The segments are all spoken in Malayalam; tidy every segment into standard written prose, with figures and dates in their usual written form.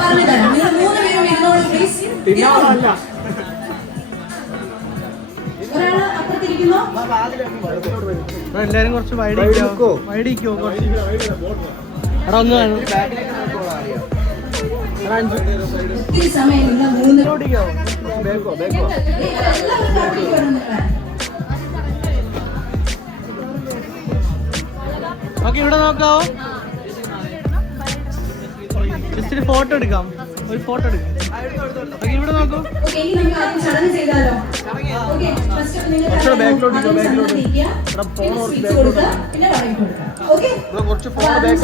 പറഞ്ഞു തരാം. നിങ്ങൾ 3 പേരും ഇരുന്നോളൂ പ്ലീസ്. ഒരാള് അപ്പുറത്തിരിക്കുന്നു. എല്ലാരും കുറച്ച് വൈഡിക്കോ ഒത്തിരി സമയമില്ല. 3 ഓക്കെ, ഇവിടെ നോക്കാവോ? ജസ്റ്റ് ഫോട്ടോ എടുക്കാം. ഒരു ഫോട്ടോ എടുക്കാം. ഇവിടെ നോക്കൂ. ചടങ്ങ് ചെയ്താലോ? കുറച്ച് ഫോൺ ബാക്ക്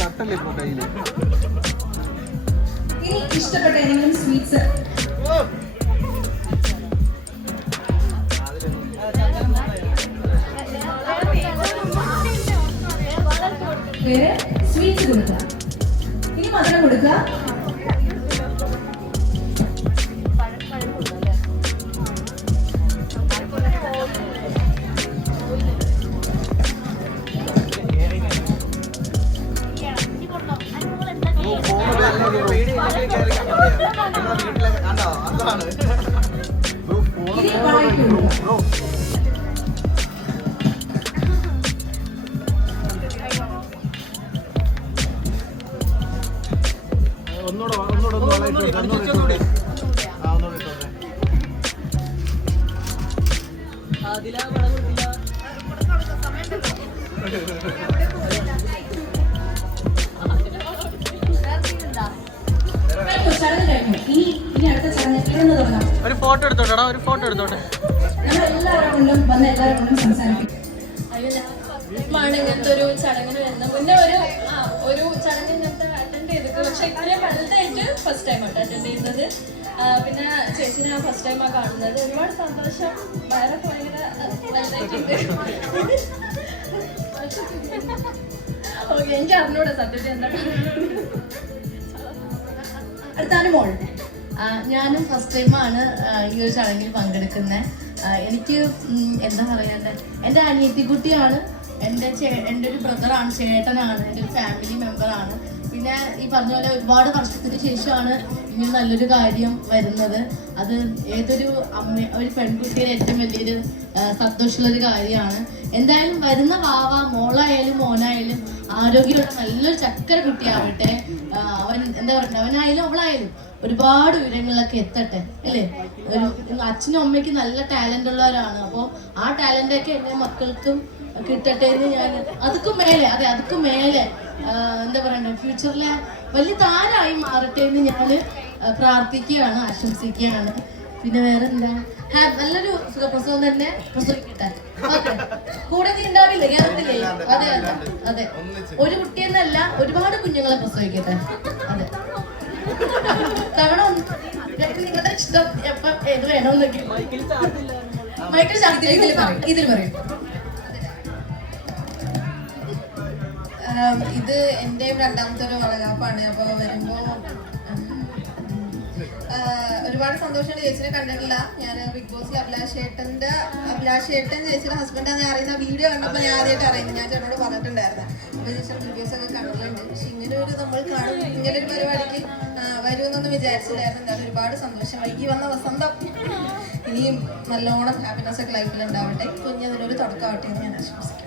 തട്ടല്ലേ ഇപ്പൊ കയ്യില്. ഇനി ഇഷ്ടപ്പെട്ട ഏതെങ്കിലും സ്വീറ്റ്സ് സ്വീറ്റ്സ് കൊടുക്കുക. ഇനി മധുരം കൊടുക്കുക. ഇനി വളയിട്ട് കൊടുക്കുക. ഒരു ഫോട്ടോ എടുത്തോട്ടെടാ, ഒരു ഫോട്ടോ എടുത്തോട്ടെ. ഇങ്ങനത്തെ ഒരു ചടങ്ങിന് വരുന്നത്. മുന്നേ ഒരു ചടങ്ങ് ഇങ്ങനത്തെ അറ്റൻഡ് ചെയ്തിട്ട്, പക്ഷെ ഇത്രയും വലുതായിട്ട് ഫസ്റ്റ് ടൈം ആയിട്ട് അറ്റൻഡ് ചെയ്യുന്നത്. പിന്നെ ചേച്ചിനെ ഞാൻ ഫസ്റ്റ് ടൈമാണ് കാണുന്നത്. ഒരുപാട് സന്തോഷം. വേറെ ഭയങ്കര വലുതായിട്ടുണ്ട്. ഓക്കെ, എനിക്ക് അറിഞ്ഞൂടെ സത്യത്തിൽ എന്താണ്. അടുത്താണ് മോൾ. ഞാനും ഫസ്റ്റ് ടൈമാണ് ഈ ഒരു ചടങ്ങിൽ പങ്കെടുക്കുന്നത്. എനിക്ക് എന്താ പറയണ്ടേ, എൻ്റെ അനിയത്തിക്കുട്ടിയാണ്, എൻ്റെ ഒരു ബ്രദറാണ്, ചേട്ടനാണ്, എൻ്റെ ഒരു ഫാമിലി മെമ്പറാണ്. പിന്നെ ഈ പറഞ്ഞ പോലെ ഒരുപാട് വർഷത്തിന് ശേഷമാണ് ഇങ്ങനെ നല്ലൊരു കാര്യം വരുന്നത്. അത് ഏതൊരു ഒരു പെൺകുട്ടിയുടെ ഏറ്റവും വലിയൊരു സന്തോഷമുള്ളൊരു കാര്യമാണ്. എന്തായാലും വരുന്ന വാവ മോളായാലും മോനായാലും ആരോഗ്യമുള്ള നല്ലൊരു ചക്കര കുട്ടിയാവട്ടെ. അവൻ എന്താ പറയുക, അവനായാലും അവളായാലും ഒരുപാട് ഉയരങ്ങളിലൊക്കെ എത്തട്ടെ അല്ലേ. ഒരു അച്ഛനും അമ്മയ്ക്കും നല്ല ടാലന്റ് ഉള്ളവരാണ്. അപ്പോൾ ആ ടാലന്റൊക്കെ എൻ്റെ മക്കൾക്കും കിട്ടട്ടെ എന്ന് ഞാൻ അതുക്കും മേലെ എന്താ പറയണ്ടേ, ഫ്യൂച്ചറിലെ വലിയ താരമായി മാറട്ടെ എന്ന് ഞാൻ പ്രാർത്ഥിക്കുകയാണ്, ആശംസിക്കുകയാണ്. പിന്നെ വേറെ എന്താ, നല്ലൊരു സുഖപ്രസവം തന്നെ പ്രസവിക്കട്ടെ. ഓക്കെ, കൂടെ നീ ഉണ്ടാവില്ലേ, കേരളത്തില്ലേ? അതെ, ഒരു കുട്ടിയെന്നല്ല ഒരുപാട് കുഞ്ഞുങ്ങളെ പ്രസവിക്കട്ടെ. അതെ, തവണ നിങ്ങളുടെ ഇഷ്ടം എപ്പം ഏത് വേണമെന്നൊക്കെ മൈക്കിൾ ഇതിൽ പറയും. ഇത് എൻ്റെ രണ്ടാമത്തെ ഒരു വളകാപ്പാണ്. അപ്പോൾ വരുമ്പോൾ ഒരുപാട് സന്തോഷമുണ്ട്. ചേച്ചിനെ കണ്ടിട്ടില്ല. ഞാൻ ബിഗ് ബോസിൽ അഭിലാഷ് ഏട്ടൻ ചേച്ചിയുടെ ഹസ്ബൻഡാണ് ഞാൻ അറിയുന്ന. വീഡിയോ കണ്ടപ്പോൾ ഞാൻ ആദ്യമായിട്ട് അറിയുന്നത്. ഞാൻ ചേട്ടനോട് പറഞ്ഞിട്ടുണ്ടായിരുന്നു. അപ്പോൾ ചേച്ചിയുടെ വീഡിയോസ് ഒക്കെ കണ്ടിട്ടുണ്ട്. പക്ഷെ ഇങ്ങനെ ഒരു നമ്മൾ കാണും, ഇങ്ങനെ ഒരു പരിപാടിക്ക് വരുമെന്നൊന്നും വിചാരിച്ചില്ലായിരുന്നു. എന്തായാലും ഒരുപാട് സന്തോഷം. വൈകി വന്ന വസന്തം ഇനിയും നല്ലോണം ഹാപ്പിനെസ് ഒക്കെ ലൈഫിൽ ഉണ്ടാവട്ടെ. കുഞ്ഞതിനൊരു തുടക്കമാവട്ടെ എന്ന് ഞാൻ ആശംസിക്കും.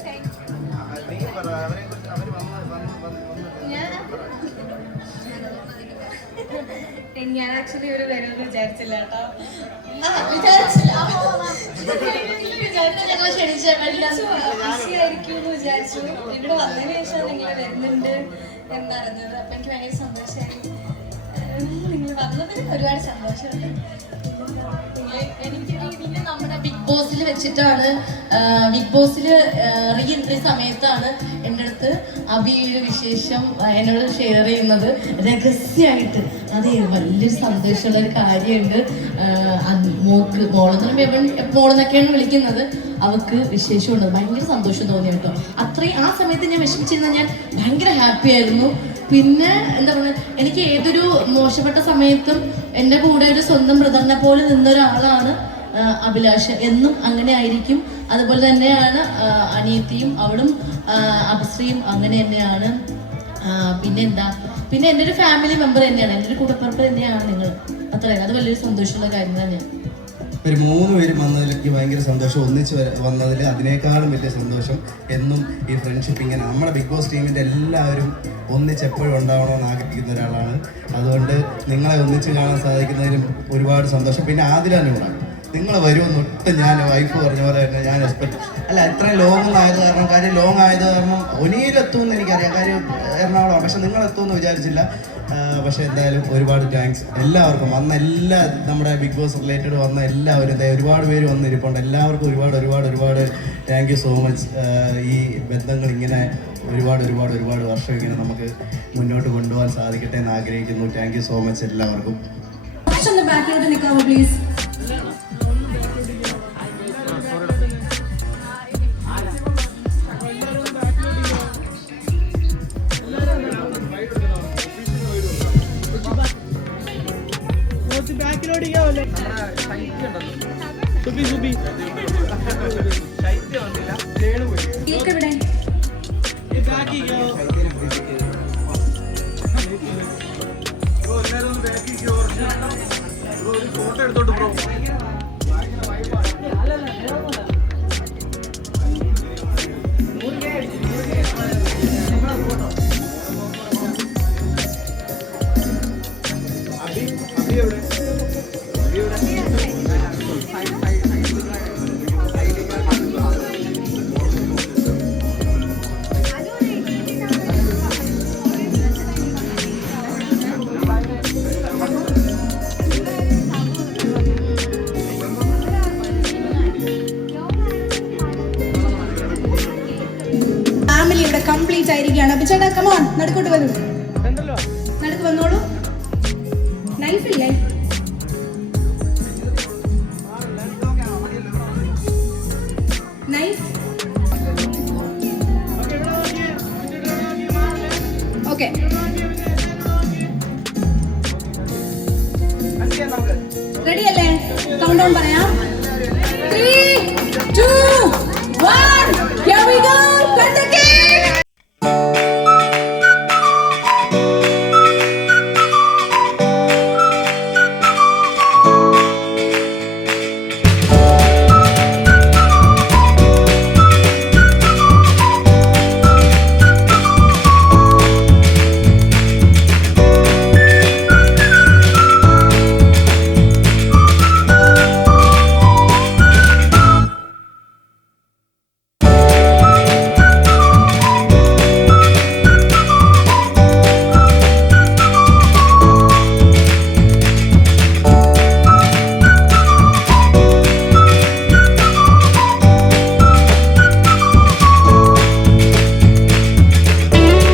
ഞാൻ ആക്ച്വലി ഒരു വരുമെന്ന് വിചാരിച്ചില്ല കേട്ടോ. ഞങ്ങൾ ക്ഷണിച്ചായിരിക്കും എന്ന് വിചാരിച്ചു. ഇവിടെ വന്നതിന് ശേഷം നിങ്ങൾ വരുന്നുണ്ട് എന്നറിഞ്ഞത്. അപ്പൊ എനിക്ക് ഭയങ്കര സന്തോഷമായി. നിങ്ങൾ വന്നതിന് ഒരുപാട് സന്തോഷമുണ്ട്. എനിക്ക് പിന്നെ നമ്മുടെ ബിഗ് ബോസിൽ വെച്ചിട്ടാണ്, ബിഗ് ബോസിൽ റീ എൻട്രി സമയത്താണ് എൻ്റെ അടുത്ത് അബിയുടെ വിശേഷം എന്നോട് ഷെയർ ചെയ്യുന്നത് രഹസ്യമായിട്ട്. അതെ, വലിയൊരു സന്തോഷമുള്ളൊരു കാര്യമുണ്ട്. മോളെന്നൊക്കെയാണ് വിളിക്കുന്നത്. അവൾക്ക് വിശേഷമുണ്ട്. ഭയങ്കര സന്തോഷം തോന്നി കേട്ടോ. അത്രയും ആ സമയത്ത് ഞാൻ വിഷമിച്ചിരുന്ന ഞാൻ ഭയങ്കര ഹാപ്പി ആയിരുന്നു. പിന്നെ എന്താ പറയുക, എനിക്ക് ഏതൊരു മോശപ്പെട്ട സമയത്തും എൻ്റെ കൂടെ ഒരു സ്വന്തം ബ്രദറിനെ പോലെ നിന്നൊരാളാണ് അഭിലാഷ്. എന്നും അങ്ങനെ ആയിരിക്കും. അതുപോലെ തന്നെയാണ് അനിയത്തിയും, അവളും അഭിശ്രീയും അങ്ങനെ തന്നെയാണ്. പിന്നെന്താ, പിന്നെ എൻ്റെ ഒരു ഫാമിലി മെമ്പർ തന്നെയാണ്, എൻ്റെ ഒരു കൂടപ്പിറപ്പ് തന്നെയാണ് നിങ്ങൾ. അത്രയും അത് വലിയൊരു സന്തോഷമുള്ള കാര്യം തന്നെയാണ്. ഒരു 3 പേരും വന്നതിൽ എനിക്ക് ഭയങ്കര സന്തോഷം. ഒന്നിച്ച് വന്നതിൽ അതിനേക്കാളും വലിയ സന്തോഷം. എന്നും ഈ ഫ്രണ്ട്ഷിപ്പ് ഇങ്ങനെ നമ്മുടെ ബിഗ് ബോസ് ടീമിൻ്റെ എല്ലാവരും ഒന്നിച്ച് എപ്പോഴും ഉണ്ടാവണമെന്ന് ആഗ്രഹിക്കുന്ന ഒരാളാണ്. അതുകൊണ്ട് നിങ്ങളെ ഒന്നിച്ച് കാണാൻ സാധിക്കുന്നതിലും ഒരുപാട് സന്തോഷം. പിന്നെ ആദിലാനൂറാണ്, നിങ്ങൾ വരുമെന്ന് ഒട്ടും ഞാൻ വൈഫ് പറഞ്ഞ പോലെ തന്നെ ഞാൻ എക്സ്പെക്ട് അല്ല, ഇത്രയും ലോങ് ആയത് കാരണം, കാര്യം ലോങ് ആയത് കാരണം ഒനിയിലെത്തുമെന്ന് എനിക്കറിയാം, കാര്യം എറണാകുളം, പക്ഷെ നിങ്ങൾ എത്തുമെന്ന് വിചാരിച്ചില്ല. പക്ഷെ എന്തായാലും ഒരുപാട് താങ്ക്സ് എല്ലാവർക്കും, വന്ന എല്ലാ നമ്മുടെ ബിഗ് ബോസ് റിലേറ്റഡ് വന്ന എല്ലാവരും, ഒരുപാട് പേര് വന്നിരിപ്പുണ്ട്. എല്ലാവർക്കും ഒരുപാട് ഒരുപാട് ഒരുപാട് താങ്ക് യു സോ മച്ച്. ഈ ബന്ധങ്ങൾ ഇങ്ങനെ ഒരുപാട് വർഷം ഇങ്ങനെ നമുക്ക് മുന്നോട്ട് കൊണ്ടുപോകാൻ സാധിക്കട്ടെ എന്ന് ആഗ്രഹിക്കുന്നു. താങ്ക് യു സോ മച്ച് എല്ലാവർക്കും. ഒന്ന് ബാക്കിലോട്ട് നിൽക്കാമോ പ്ലീസ്? കേക്ക് എവിടെ? ഫോട്ടോ എടുത്തോട്ട് ബ്രോ. കംപ്ലീറ്റ് ആയിരിക്കുകയാണ്. അപ്പൊ ചേട്ടാ കമോൺ, നടുക്കോട്ട് വരൂ, നടുക്ക് വന്നോളൂ. നൈഫില്ലേ? നൈഫ്. ഓക്കെ, റെഡി അല്ലേ? കൗണ്ട് ഡൗൺ പറയാം. 3, 2